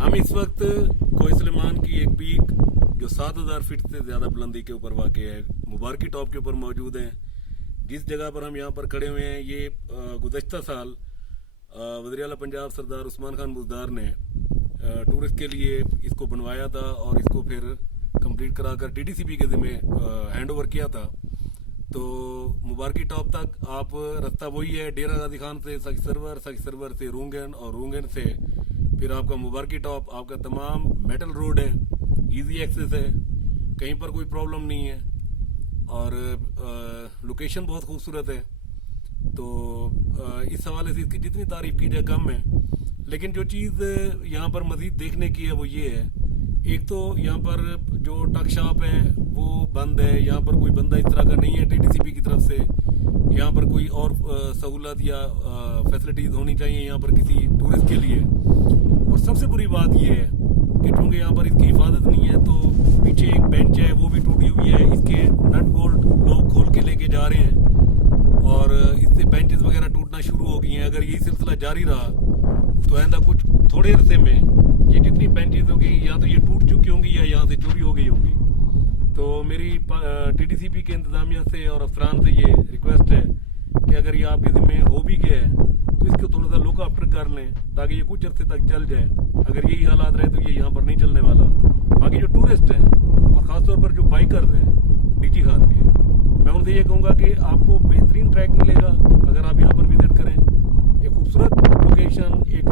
हम इस वक्त कोई सलेमान की एक पीक जो 7,000 फीट से ज़्यादा बुलंदी के ऊपर वाक़ है मुबारकी टॉप के ऊपर मौजूद हैं। जिस जगह पर हम यहाँ पर खड़े हुए हैं ये गुज़श्ता साल वज़ीर आला पंजाब सरदार उस्मान खान बुज़दार ने टूरिस्ट के लिए इसको बनवाया था और इसको फिर कंप्लीट कराकर टीटीसीपी के ज़िम्मे हैंड ओवर किया था। तो मुबारकी टॉप तक आप रास्ता वही है, डेरा गाजी खान से सच सरवर से रूंगन और रूंगन से फिर आपका मुबारकी टॉप, आपका तमाम मेटल रोड है, इजी एक्सेस है, कहीं पर कोई प्रॉब्लम नहीं है और लोकेशन बहुत खूबसूरत है। तो इस हवाले से इसकी जितनी तारीफ़ की जाए कम है। लेकिन जो चीज़ यहाँ पर मज़ीद देखने की है वो ये है, एक तो यहाँ पर जो टक शॉप है वो बंद है, यहाँ पर कोई बंदा इस तरह का नहीं है टीटीसीपी की तरफ से। यहाँ पर कोई और सहूलत या फैसिलिटीज़ होनी चाहिए यहाँ पर किसी टूरिस्ट के लिए। और सबसे बुरी बात ये है कि चूँकि यहाँ पर इसकी हिफाजत नहीं है तो पीछे एक बेंच है वो भी टूटी हुई है, इसके नट बोल्ट लोग खोल के लेके जा रहे हैं और इससे बेंचेस वगैरह टूटना शुरू हो गई हैं। अगर यही सिलसिला जारी रहा तो आइंदा कुछ थोड़े अरसे में ये जितनी बेंचेस होगी या तो ये टूट चुकी होंगी या यहाँ से चोरी हो गई होंगी। तो मेरी टीटीसीपी के इंतज़ामिया से और अफसरान से ये रिक्वेस्ट है कि अगर ये आपके ज़िम्मे हो भी गया है तो इसको थोड़ा सा लुक आफ्टर कर लें ताकि ये कुछ अर्से तक चल जाए। अगर यही हालात रहे तो ये यहाँ पर नहीं चलने वाला। बाकी जो टूरिस्ट हैं और ख़ासतौर पर जो बाइकर्स हैं डीजी खान के, मैं उनसे ये कहूँगा कि आपको बेहतरीन ट्रैक मिलेगा अगर आप यहाँ पर विज़िट करें। एक खूबसूरत लोकेशन, एक